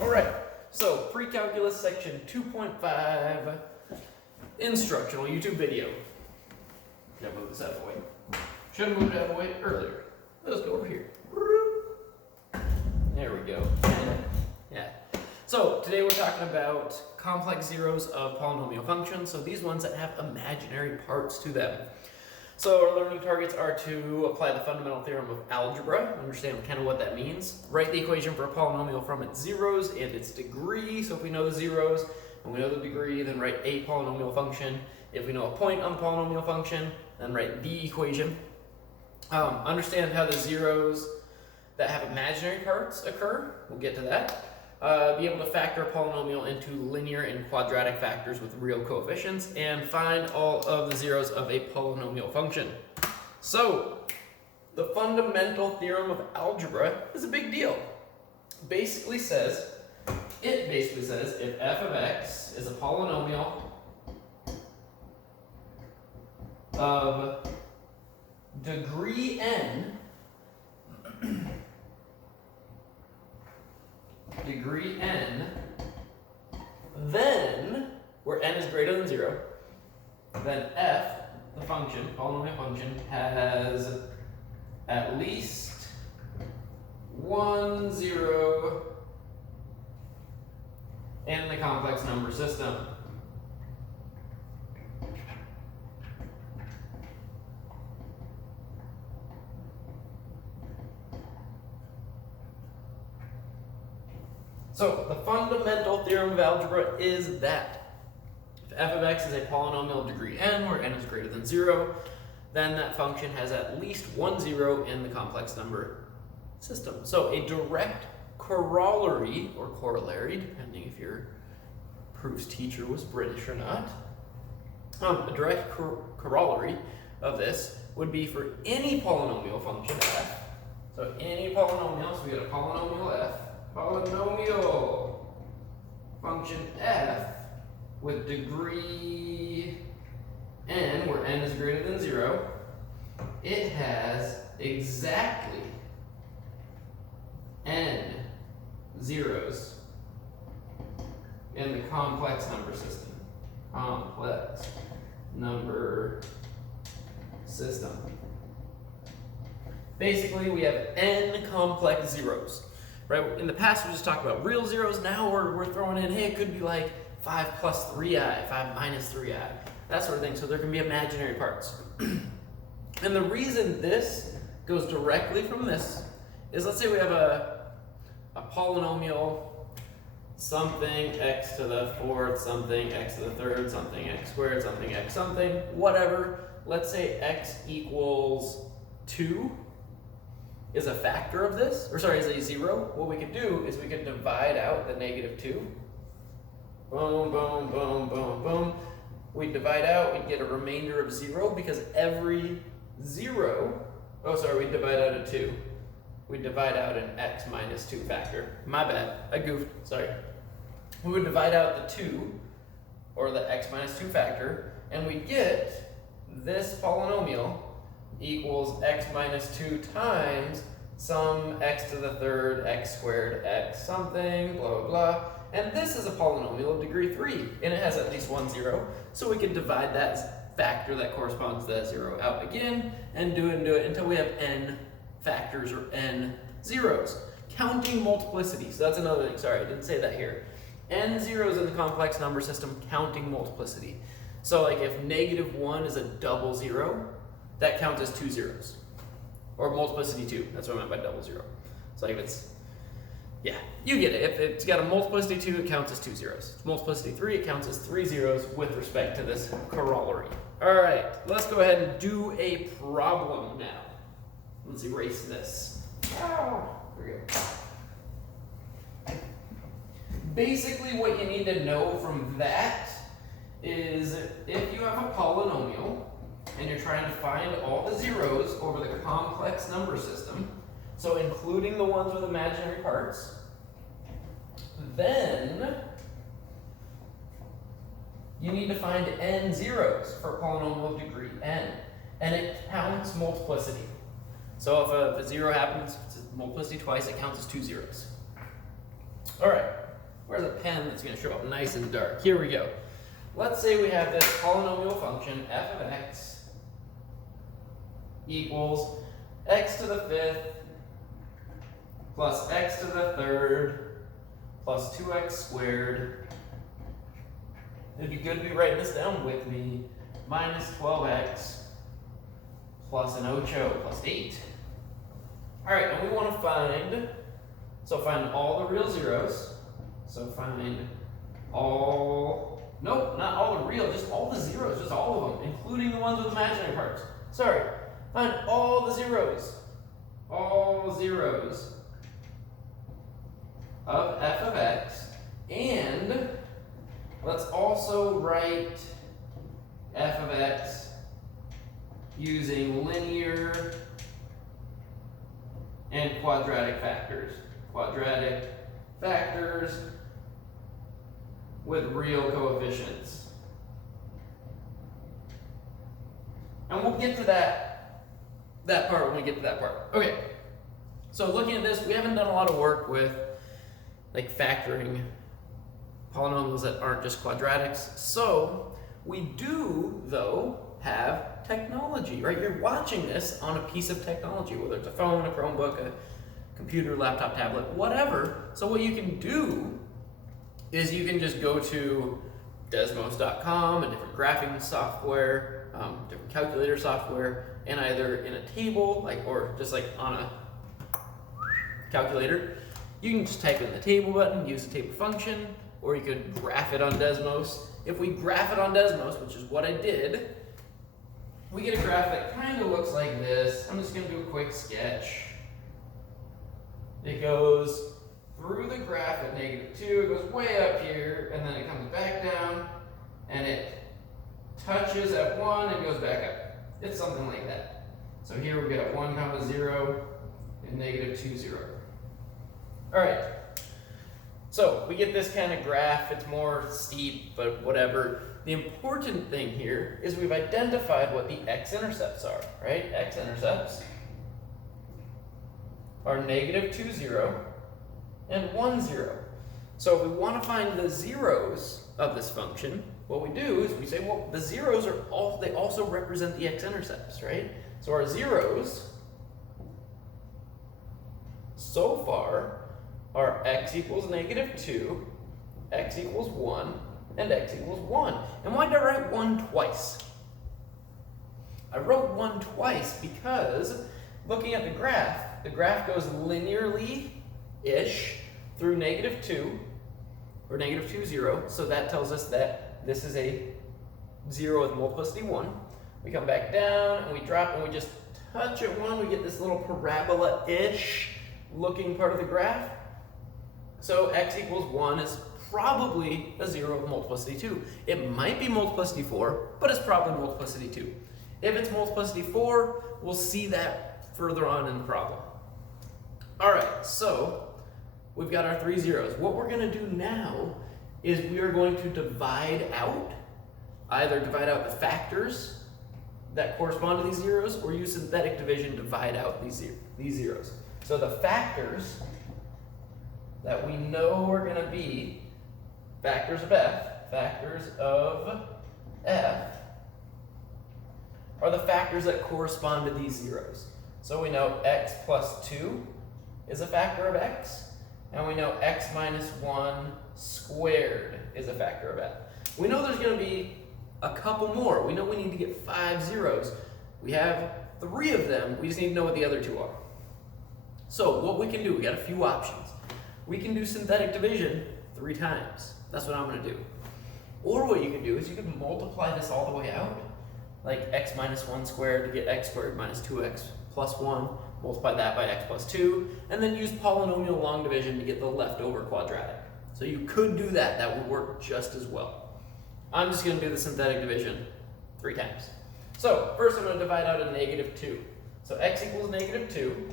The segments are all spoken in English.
All right, so pre-calculus section 2.5 instructional YouTube video. Gotta move this out of the way. Should have moved it out of the way earlier. Let's go over here. There we go. Yeah. So today we're talking about complex zeros of polynomial functions. So these ones that have imaginary parts to them. So our learning targets are to apply the fundamental theorem of algebra, understand kind of what that means, write the equation for a polynomial from its zeros and its degree. So if we know the zeros and we know the degree, then write a polynomial function. If we know a point on the polynomial function, then write the equation. Understand how the zeros that have imaginary parts occur. We'll get to that. Be able to factor a polynomial into linear and quadratic factors with real coefficients, and find all of the zeros of a polynomial function. So, the fundamental theorem of algebra is a big deal. It basically says if f of x is a polynomial of degree n, then, where n is greater than 0, then f, the function, polynomial function, has at least one zero in the complex number system. So the fundamental theorem of algebra is that if f of x is a polynomial of degree n, where n is greater than 0, then that function has at least one zero in the complex number system. So a direct corollary, or corollary, depending if your proofs teacher was British or not, a direct corollary of this would be for any polynomial function f. So any polynomial, so we got a polynomial f, polynomial function f with degree n, where n is greater than 0, it has exactly n zeros in the complex number system. Complex number system. Basically, we have n complex zeros. Right? In the past, we just talked about real zeros. Now we're throwing in, hey, it could be like 5 plus 3i, 5 minus 3i, that sort of thing. So there can be imaginary parts. And the reason this goes directly from this is, let's say we have a polynomial, something x to the fourth, something x to the third, something x squared, something x something, whatever. Let's say x equals 2. Is a factor of this, or sorry, is a 0, what we could do is we could divide out the negative 2. Boom, boom, boom, boom, boom. We divide out, we get a remainder of 0 because every 0, we divide out a 2. We divide out an x minus 2 factor. My bad, I goofed, sorry. We would divide out the 2, or the x minus 2 factor, and we get this polynomial equals x minus 2 times some x to the third, x squared, x something, blah, blah, blah. And this is a polynomial of degree 3, and it has at least one 0. So we can divide that factor that corresponds to that 0 out again, and do it until we have n factors, or n zeros. Counting multiplicity, so that's another thing, sorry, I didn't say that here. N zeros in the complex number system, counting multiplicity. So like if negative 1 is a double 0, that counts as 2 zeros. Or multiplicity 2, that's what I meant by double 0. So like if it's, yeah, you get it. If it's got a multiplicity 2, it counts as 2 zeros. If multiplicity 3, it counts as 3 zeros with respect to this corollary. All right, let's go ahead and do a problem now. Let's erase this. There we go. Basically what you need to know from that is if you have a polynomial, and you're trying to find all the zeros over the complex number system, so including the ones with imaginary parts, then you need to find n zeros for a polynomial of degree n, and it counts multiplicity. So if a 0 happens, it's multiplicity twice, it counts as 2 zeros. All right. pen that's going to show up nice and dark. Here we go. Let's say we have this polynomial function, f of x equals x to the 5th plus x to the 3rd plus 2x squared. It'd be good to be writing this down with me. Minus 12x plus an 8 plus 8. All right, and we want to find all the real zeros. So find all, nope, not all the real, just all the zeros, just all of them, including the ones with imaginary parts. Sorry, find all the zeros of f of x, and let's also write f of x using linear and quadratic factors. Quadratic factors with real coefficients. And we'll get to that part when we get to that part. Okay, so looking at this, we haven't done a lot of work with like factoring polynomials that aren't just quadratics. So we do, though, have technology, right? You're watching this on a piece of technology, whether it's a phone, a Chromebook, a computer, laptop, tablet, whatever. So what you can do is you can just go to desmos.com, a different graphing software, different calculator software, and either in a table, or just like on a calculator, you can just type in the table button, use the table function, or you could graph it on Desmos. If we graph it on Desmos, which is what I did, we get a graph that kind of looks like this. I'm just going to do a quick sketch. It goes through the graph at -2, it goes way up here, and then it comes back down, and it touches at 1 and goes back up. It's something like that. So here we get 1, 0, and -2, 0. All right. So we get this kind of graph. It's more steep, but whatever. The important thing here is we've identified what the x-intercepts are, right? X-intercepts are -2, 0, and 1, 0. So if we want to find the zeros of this function, what we do is we say, well, the zeros they also represent the x-intercepts, right? So our zeros so far are x equals -2, x equals 1, and x equals 1. And why did I write 1 twice? I wrote 1 twice because looking at the graph goes linearly-ish through -2, or -2, 0. So that tells us that this is a 0 with multiplicity 1. We come back down and we drop and we just touch at 1. We get this little parabola-ish looking part of the graph. So x equals 1 is probably a 0 with multiplicity 2. It might be multiplicity 4, but it's probably multiplicity 2. If it's multiplicity 4, we'll see that further on in the problem. All right, so we've got our 3 zeros. What we're going to do now is we are going to divide out, either divide out the factors that correspond to these zeros, or use synthetic division to divide out these zeros. So the factors that we know are going to be factors of f are the factors that correspond to these zeros. So we know x plus 2 is a factor of x, and we know x minus 1 squared is a factor of f. We know there's going to be a couple more. We know we need to get 5 zeros. We have 3 of them. We just need to know what the other 2 are. So what we can do, we got a few options. We can do synthetic division 3 times. That's what I'm going to do. Or what you can do is you can multiply this all the way out, like x minus 1 squared to get x squared minus 2x plus 1, multiply that by x plus 2, and then use polynomial long division to get the leftover quadratic. So you could do that. That would work just as well. I'm just going to do the synthetic division 3 times. So first I'm going to divide out a -2. So x equals -2.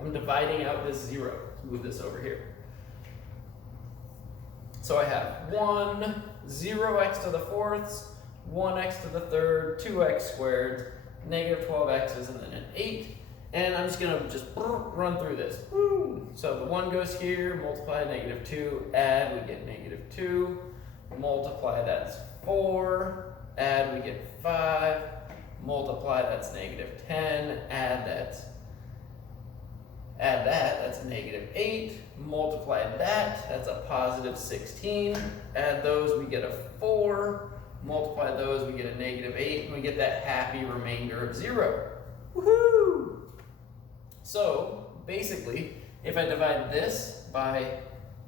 I'm dividing out this 0. Let's move this over here. So I have 1, 0x to the 4ths, 1x to the 3rd, 2x squared, -12x's, and then an 8. And I'm just going to run through this. Woo! So the 1 goes here, multiply -2, add, we get -2. Multiply, that's 4. Add, we get 5. Multiply, that's -10. Add that, that's -8. Multiply that's a +16. Add those, we get a 4. Multiply those, we get a -8, and we get that happy remainder of 0. Woohoo! So, basically, if I divide this by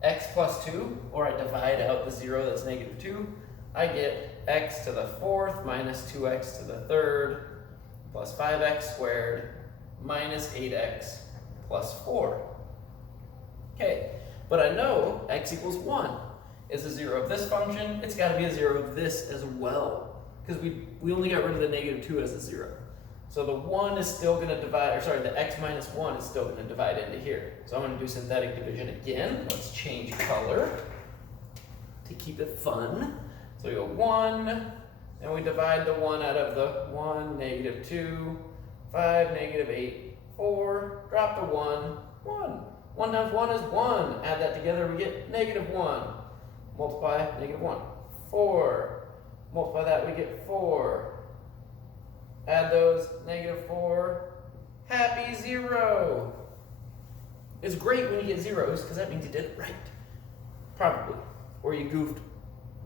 x plus 2, or I divide out the 0 that's -2, I get x to the 4th minus 2x to the 3rd plus 5x squared minus 8x plus 4. Okay, but I know x equals 1 is a 0 of this function. It's got to be a 0 of this as well, because we only got rid of the -2 as a 0. So the 1 is still going to divide, or sorry, the x minus 1 is still going to divide into here. So I'm going to do synthetic division again. Let's change color to keep it fun. So we go 1, and we divide the 1 out of the 1, -2, 5, -8, 4, drop the 1, 1. 1 times 1 is 1. Add that together, we get -1. Multiply -1, 4. Multiply that, we get 4. Add those, -4, happy 0. It's great when you get zeros, because that means you did it right. Probably. Or you goofed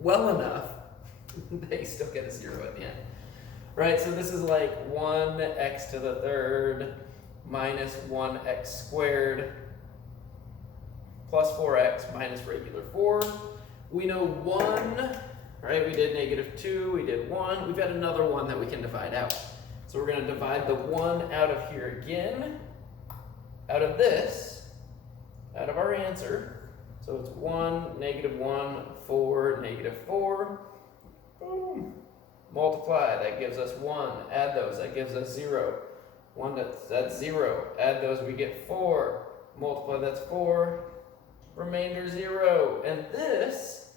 well enough that you still get a 0 at the end. Right, so this is like 1x to the 3rd minus 1x squared plus 4x minus regular 4. We know 1, right? We did -2, we did 1. We've got another 1 that we can divide out. So we're going to divide the 1 out of here again, out of this, out of our answer. So it's 1, -1, 4, -4. Boom. Multiply, that gives us 1. Add those, that gives us 0. 1, that's 0. Add those, we get 4. Multiply, that's 4. Remainder 0. And this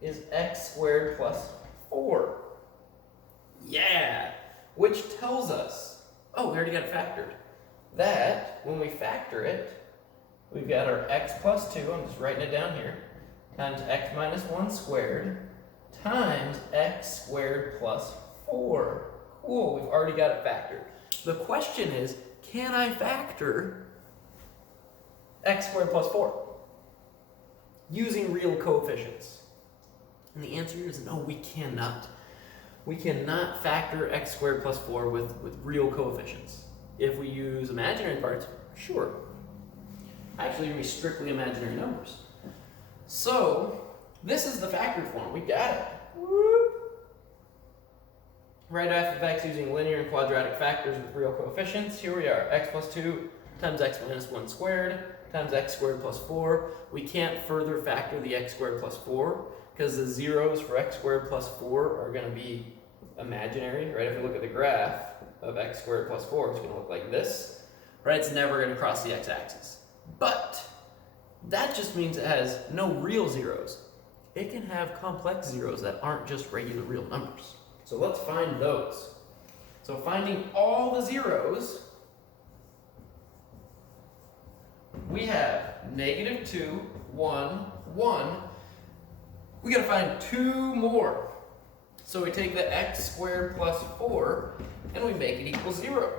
is x squared plus 4. Yeah! Which tells us, oh, we already got it factored, that when we factor it, we've got our x plus 2, I'm just writing it down here, times x minus 1 squared, times x squared plus 4. Cool, we've already got it factored. The question is, can I factor x squared plus 4 using real coefficients? And the answer is no, we cannot. We cannot factor x squared plus 4 with real coefficients. If we use imaginary parts, sure. Actually, we strictly imaginary numbers. So, this is the factored form. We got it. Whoop. Write f of x using linear and quadratic factors with real coefficients. Here we are, x plus 2 times x minus 1 squared times x squared plus 4. We can't further factor the x squared plus 4 because the zeros for x squared plus 4 are going to be imaginary, right? If we look at the graph of x squared plus 4, it's going to look like this, right? It's never going to cross the x-axis. But that just means it has no real zeros. It can have complex zeros that aren't just regular real numbers. So let's find those. So finding all the zeros, we have -2, 1, 1. We gotta find 2 more. So we take the x squared plus 4 and we make it equal 0.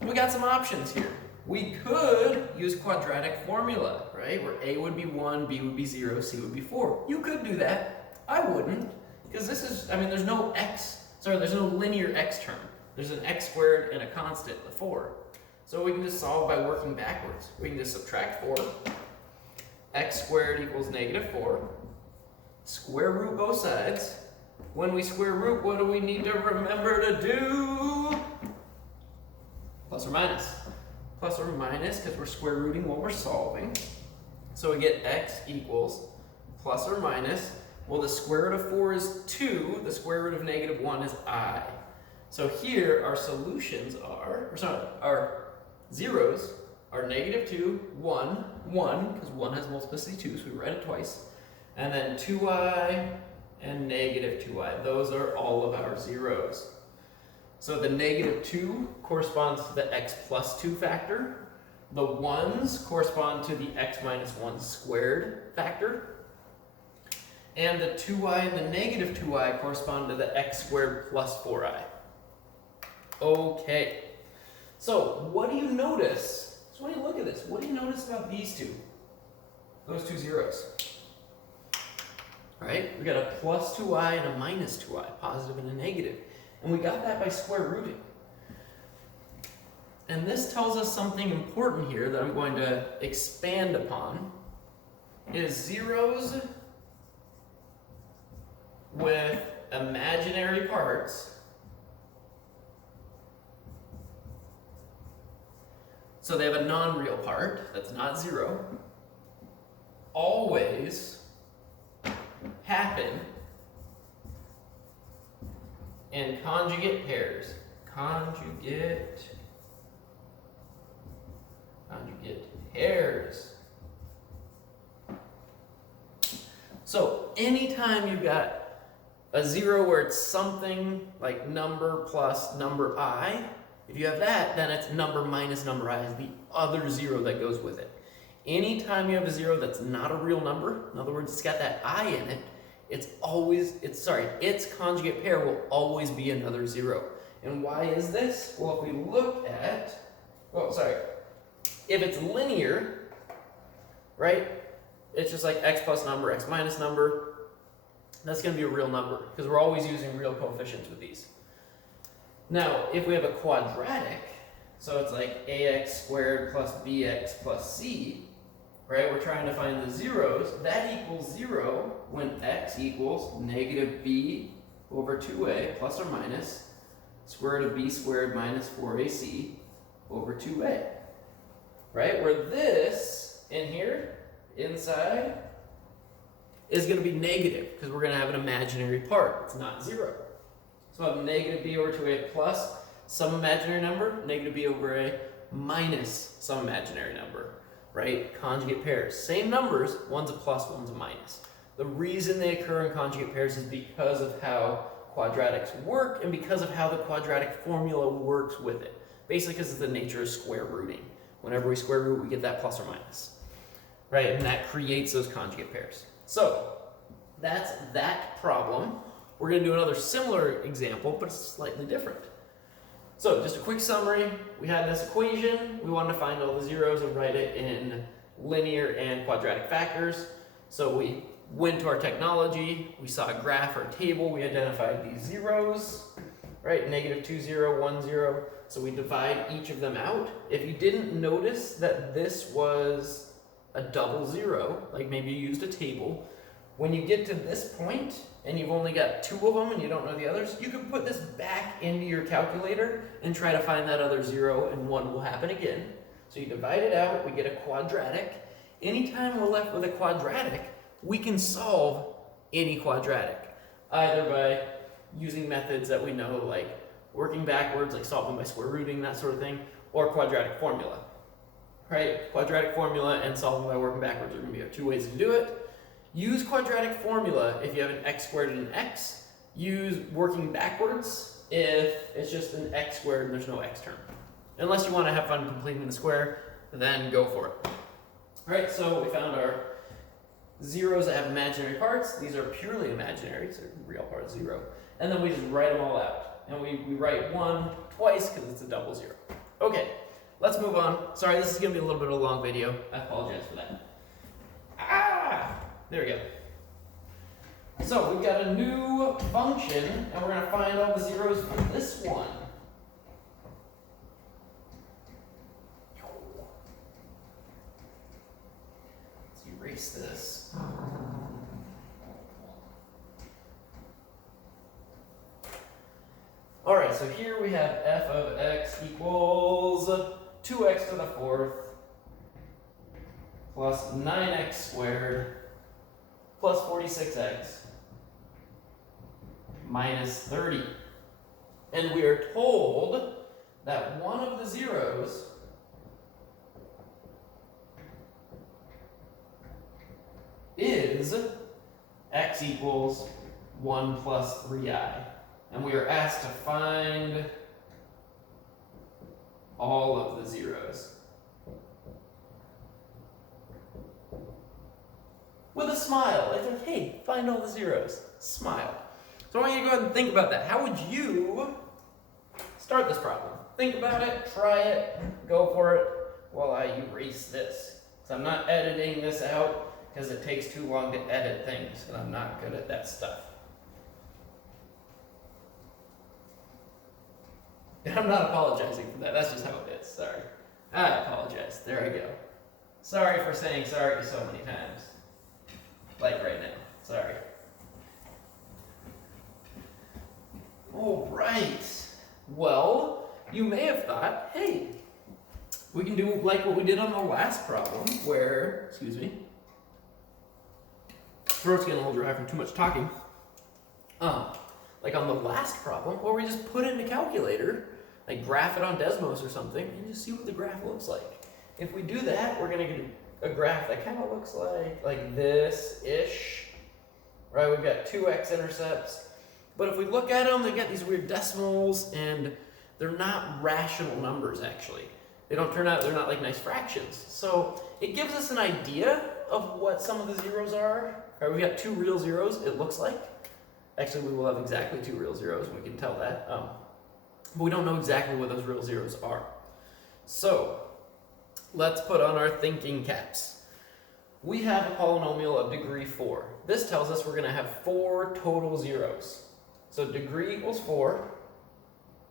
We got some options here. We could use quadratic formula, right? Where a would be 1, b would be 0, c would be 4. You could do that. I wouldn't, because this is, I mean, there's no linear x term. There's an x squared and a constant, the 4. So we can just solve by working backwards. We can just subtract 4. X squared equals -4. Square root both sides. When we square root, what do we need to remember to do? Plus or minus. Plus or minus, because we're square rooting what we're solving. So we get x equals plus or minus. Well, the square root of 4 is 2. The square root of -1 is I. So here our solutions are, our zeros are -2, 1, 1, because 1 has multiplicity 2, so we write it twice. And then 2i and -2i. Those are all of our zeros. So the -2 corresponds to the x plus 2 factor. The 1's correspond to the x minus 1 squared factor. And the 2i and the negative 2i correspond to the x squared plus 4i. Okay. So what do you notice? So when you look at this, what do you notice about these two? Those two zeros. Right? We got a plus 2i and a minus 2i, positive and a negative. And we got that by square rooting. And this tells us something important here that I'm going to expand upon, is zeros with imaginary parts. So they have a non-real part, that's not zero, always happen in conjugate pairs. Conjugate pairs. So anytime you've got a zero where it's something like number plus number I, if you have that, then it's number minus number I is the other zero that goes with it. Anytime you have a zero that's not a real number, in other words, it's got that I in it, its conjugate pair will always be another zero. And why is this? Well, if we look at, if it's linear, right, it's just like x plus number, x minus number, that's going to be a real number because we're always using real coefficients with these. Now, if we have a quadratic, so it's like ax squared plus bx plus c, right? We're trying to find the zeros. That equals 0 when x equals negative b over 2a plus or minus square root of b squared minus 4ac over 2a, right? Where this in here, inside, is going to be negative because we're going to have an imaginary part. It's not 0. So I have negative b over 2a plus some imaginary number, negative b over a minus some imaginary number, right? Conjugate pairs. Same numbers, one's a plus, one's a minus. The reason they occur in conjugate pairs is because of how quadratics work and because of how the quadratic formula works with it. Basically because of the nature of square rooting. Whenever we square root, we get that plus or minus, right? And that creates those conjugate pairs. So that's that problem. We're going to do another similar example, but it's slightly different. So just a quick summary. We had this equation. We wanted to find all the zeros and write it in linear and quadratic factors. So we went to our technology. We saw a graph or a table. We identified these zeros, right? Negative 2, 0, 1, 0. So we divide each of them out. If you didn't notice that this was a double zero, like maybe you used a table, when you get to this point and you've only got 2 of them and you don't know the others, you can put this back into your calculator and try to find that other 0 and 1 will happen again. So you divide it out, we get a quadratic. Anytime we're left with a quadratic, we can solve any quadratic, either by using methods that we know, like working backwards, like solving by square rooting, that sort of thing, or quadratic formula, right? Quadratic formula and solving by working backwards are going to be our 2 ways to do it. Use quadratic formula if you have an x squared and an x. Use working backwards if it's just an x squared and there's no x term. Unless you want to have fun completing the square, then go for it. All right, so we found our zeros that have imaginary parts. These are purely imaginary, so real part 0. And then we just write them all out. And we write 1 twice because it's a double 0. Okay, let's move on. Sorry, this is going to be a little bit of a long video. I apologize for that. There we go. So we've got a new function, and we're going to find all the zeros for this one. Let's erase this. All right, so here we have f of x equals 2x to the 4th plus 9x squared plus 46x minus 30. And we are told that one of the zeros is x equals 1 plus 3i. And we are asked to find all of the zeros. with a smile. It's like, hey, find all the zeros. Smile. So I want you to go ahead and think about that. How would you start this problem? Think about it, try it, go for it while I erase this. So I'm not editing this out because it takes too long to edit things, and I'm not good at that stuff. And I'm not apologizing for that. That's just how it is. Sorry. I apologize. There I go. Sorry for saying sorry so many times. Like right now. Sorry. All right. Well, you may have thought, hey, we can do like what we did on the last problem where, excuse me, throat's getting a little dry from too much talking. Like on the last problem where we just put it in a calculator, like graph it on Desmos or something, and just see what the graph looks like. If we do that, we're gonna get a graph that kind of looks like this-ish, right? We've got two x-intercepts, but if we look at them, they get these weird decimals, and they're not rational numbers, actually. They don't turn out, they're not like nice fractions. So it gives us an idea of what some of the zeros are. Right, we got two real zeros, it looks like. Actually, we will have exactly two real zeros, we can tell that. But we don't know exactly what those real zeros are. So let's put on our thinking caps. We have a polynomial of degree 4. This tells us we're going to have 4 total zeros. So degree equals 4.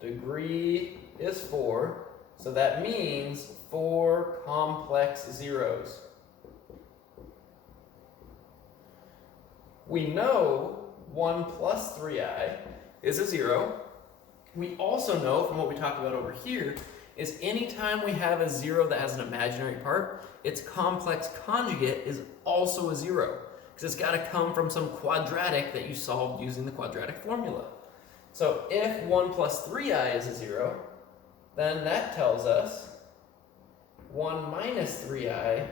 Degree is 4. So that means 4 complex zeros. We know 1 plus 3i is a 0. We also know from what we talked about over here is anytime we have a 0 that has an imaginary part, its complex conjugate is also a 0 because it's got to come from some quadratic that you solved using the quadratic formula. So if 1 plus 3i is a 0, then that tells us 1 minus 3i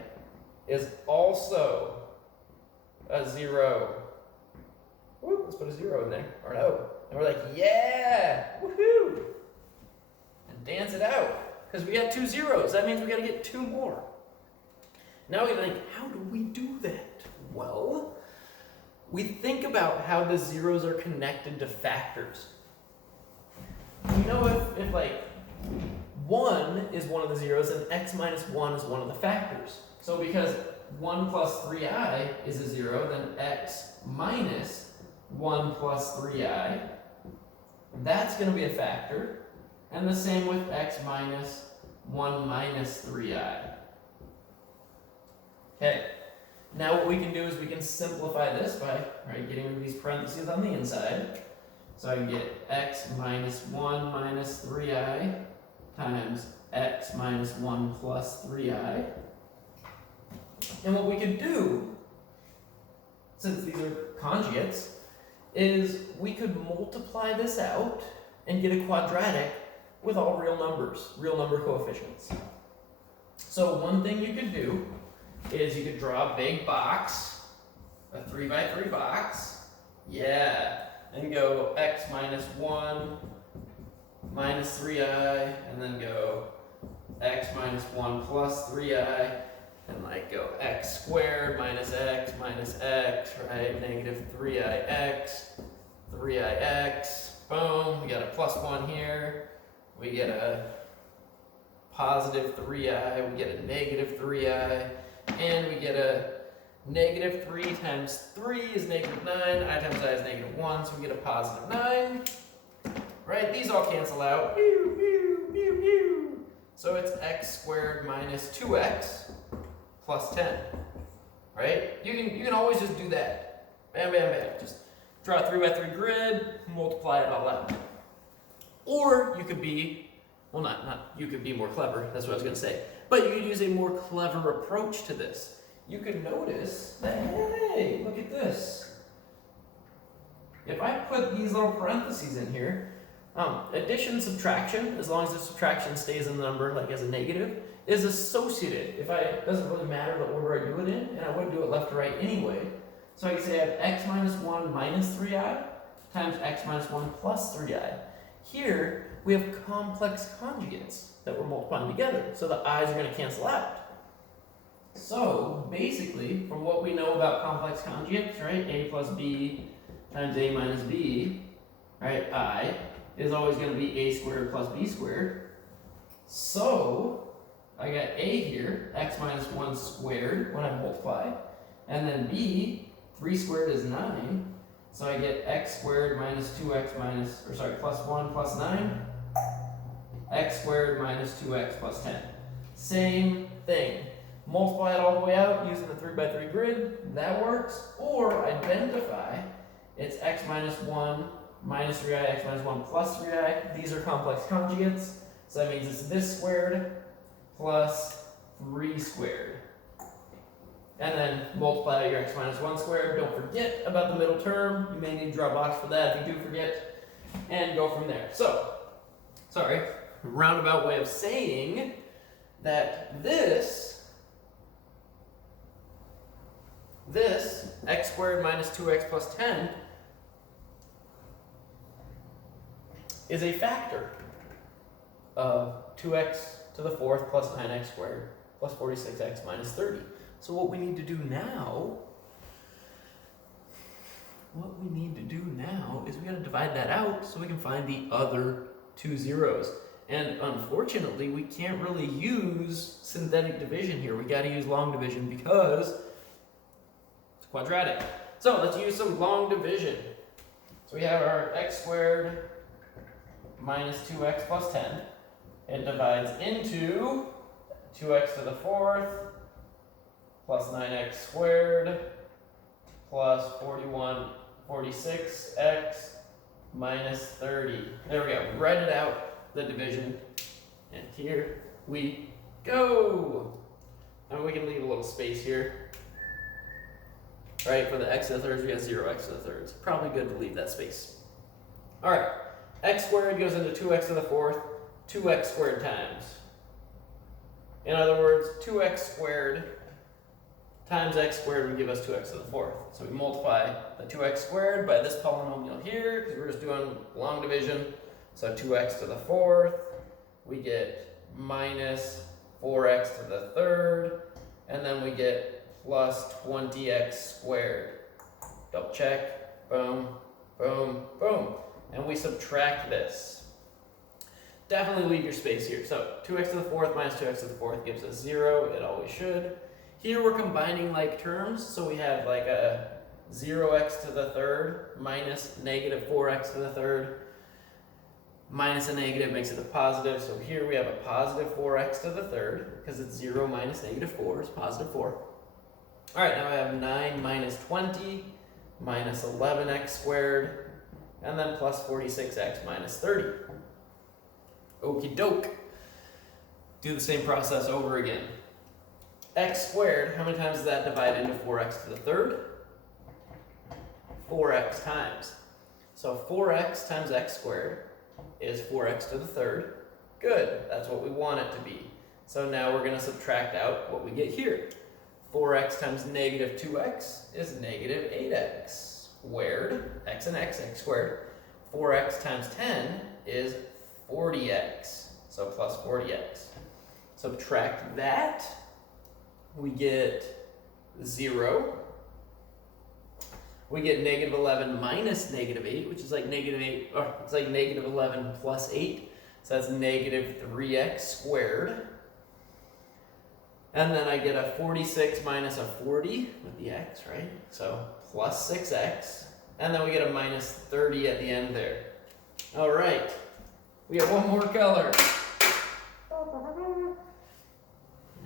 is also a 0. Woo, let's put a 0 in there, or an O. And we're like, yeah, woohoo! And dance it out, because we got 2 zeros. That means we got to get 2 more. Now we think, how do we do that? Well, we think about how the zeros are connected to factors. You know if like 1 is one of the zeros, and x minus 1 is one of the factors. So because 1 plus 3i is a 0, then x minus 1 plus 3i, that's going to be a factor. And the same with x minus 1 minus 3i. Okay, now what we can do is we can simplify this by getting rid of these parentheses on the inside. So I can get x minus 1 minus 3i times x minus 1 plus 3i. And what we could do, since these are conjugates, is we could multiply this out and get a quadratic with all real numbers, real number coefficients. So one thing you could do is you could draw a big box, a 3 by 3 box, yeah, and go x minus 1 minus 3i, and then go x minus 1 plus 3i, and like go x squared minus x, right? Negative 3ix, 3ix, boom, we got a plus 1 here, we get a positive 3i, we get a negative 3i, and we get a negative 3 times 3 is negative 9, I times I is negative 1, so we get a positive 9, right? These all cancel out, pew, pew, pew, pew. So it's x squared minus 2x plus 10, right? You can always just do that. Bam, bam, bam. Just draw a 3 by 3 grid, multiply it all out. Or you could be, well, not you could be more clever, that's what I was going to say. But you could use a more clever approach to this. You could notice that, hey, look at this. If I put these little parentheses in here, addition, subtraction, as long as the subtraction stays in the number like as a negative, is associative. It doesn't really matter the order I do it in, and I wouldn't do it left to right anyway. So I can say I have x minus 1 minus 3i times x minus 1 plus 3i. Here, we have complex conjugates that we're multiplying together, so the i's are going to cancel out. So basically, from what we know about complex conjugates, right, a plus b times a minus b, right, I is always going to be a squared plus b squared. So I got a here, x minus 1 squared when I multiply, and then b, 3 squared is 9, so I get x squared minus 2x minus, or sorry, plus 1 plus 9, x squared minus 2x plus 10. Same thing. Multiply it all the way out using the 3x3 grid, that works, or identify it's x minus 1 minus 3i, x minus 1 plus 3i. These are complex conjugates, so that means it's this squared plus 3 squared. And then multiply out your x minus 1 squared. Don't forget about the middle term. You may need to draw a box for that if you do forget, and go from there. So, sorry, roundabout way of saying that this x squared minus 2x plus 10 is a factor of 2x to the 4th plus 9x squared plus 46x minus 30. So what we need to do now is we got to divide that out so we can find the other two zeros. And unfortunately, we can't really use synthetic division here. We got to use long division because it's quadratic. So let's use some long division. So we have our x squared minus 2x plus 10. It divides into 2x to the 4th plus 9x squared plus 46x minus 30. There we go. Write it out, the division. And here we go. And we can leave a little space here. Right, for the x to the thirds, we have 0x to the thirds. Probably good to leave that space. All right, x squared goes into 2x to the 4th, 2x squared times. In other words, 2x squared times x squared would give us 2x to the 4th. So we multiply the 2x squared by this polynomial here, because we're just doing long division. So 2x to the 4th, we get minus 4x to the 3rd, and then we get plus 20x squared. Double check, boom, boom, boom. And we subtract this. Definitely leave your space here. So 2x to the 4th minus 2x to the 4th gives us 0. It always should. Here we're combining like terms. So we have like a 0x to the 3rd minus negative 4x to the 3rd. Minus a negative makes it a positive. So here we have a positive 4x to the 3rd because it's 0 minus negative 4 is positive 4. All right, now I have 9 minus 20 minus 11x squared, and then plus 46x minus 30. Okie doke. Do the same process over again. X squared, how many times does that divide into 4x to the 3rd? 4x times. So 4x times x squared is 4x to the 3rd. Good, that's what we want it to be. So now we're going to subtract out what we get here. 4x times negative 2x is negative 8x squared, x and x squared. 4x times 10 is 40x, so plus 40x. Subtract that, we get 0. We get negative 11 minus negative 8, which is like negative 8, or it's like negative 11 plus 8, so that's negative 3x squared. And then I get a 46 minus a 40 with the x, right? So plus 6x. And then we get a minus 30 at the end there. All right. We have one more color.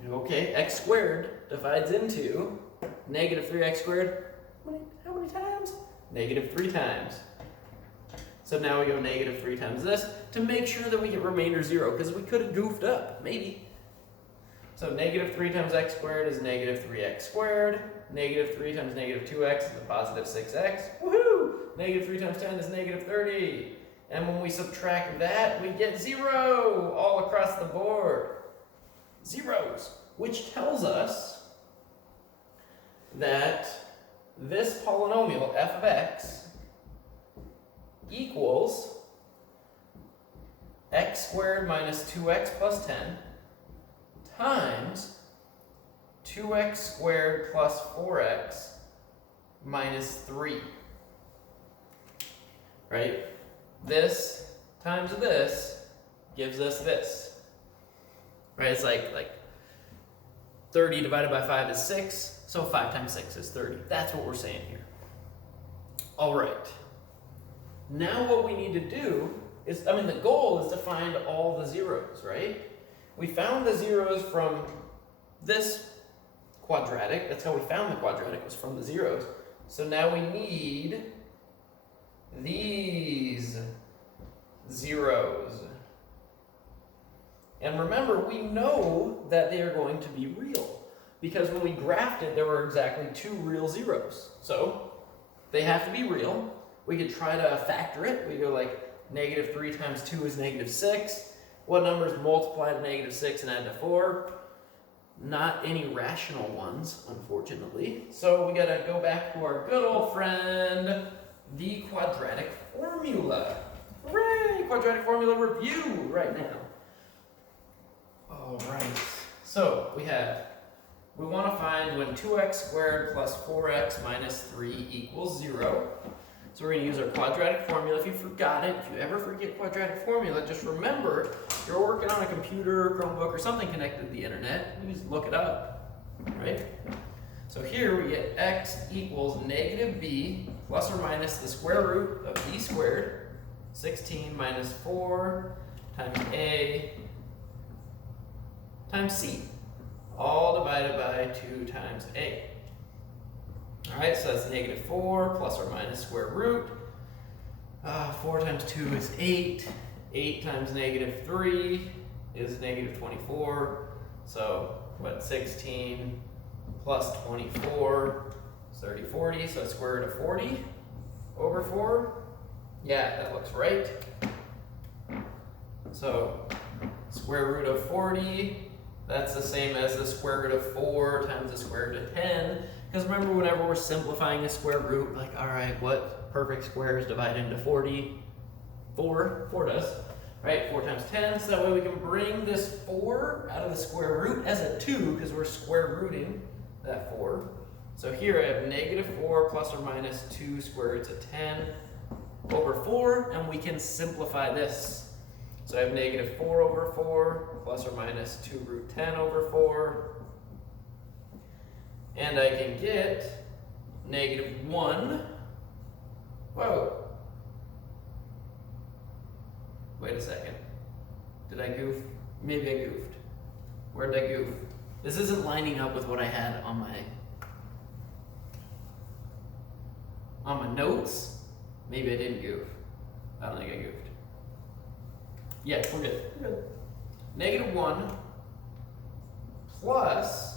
Okay, x squared divides into negative 3x squared. How many times? Negative 3 times. So now we go negative 3 times this to make sure that we get remainder 0, because we could have goofed up, maybe. So negative 3 times x squared is negative 3x squared. Negative 3 times negative 2x is a positive 6x. Woohoo! Negative 3 times 10 is negative 30. And when we subtract that, we get 0 all across the board. Zeros, which tells us that this polynomial, f of x, equals x squared minus 2x plus 10 times 2x squared plus 4x minus 3. Right? This times this gives us this. Right? It's like 30 divided by 5 is 6, so 5 times 6 is 30. That's what we're saying here. All right. Now what we need to do is, the goal is to find all the zeros, right? We found the zeros from this quadratic. That's how we found the quadratic, was from the zeros. So now we need these zeros. And remember, we know that they are going to be real, because when we graphed it, there were exactly 2 real zeros. So they have to be real. We could try to factor it. We go like -3 times 2 is -6. What numbers multiply to -6 and add to 4? Not any rational ones, unfortunately. So we gotta go back to our good old friend, the quadratic formula. Hooray! Quadratic formula review right now. All right. So we want to find when 2x squared plus 4x minus 3 equals 0. So we're going to use our quadratic formula. If you forgot it, if you ever forget quadratic formula, just remember you're working on a computer, Chromebook, or something connected to the internet. You just look it up, right? So here we get x equals -b plus or minus the square root of b squared, 16 minus 4 times a times c, all divided by 2 times a. All right, so that's -4 plus or minus square root. 4 times 2 is 8. 8 times -3 is -24. So what, 16 plus 24 is 30, 40. So square root of 40 over 4. Yeah, that looks right. So square root of 40, that's the same as the square root of 4 times the square root of 10. Because remember, whenever we're simplifying a square root, like, all right, what perfect squares divide into 40? 4 does, right? 4 times 10, so that way we can bring this 4 out of the square root as a 2, because we're square rooting that 4. So here I have -4 plus or minus 2 square roots of 10 over 4, and we can simplify this. So I have -4 over 4 plus or minus 2 root 10 over 4. And I can get -1. Whoa. Wait a second. Did I goof? Maybe I goofed. Where did I goof? This isn't lining up with what I had on my notes. Maybe I didn't goof. I don't think I goofed. Yeah, we're good. -1 plus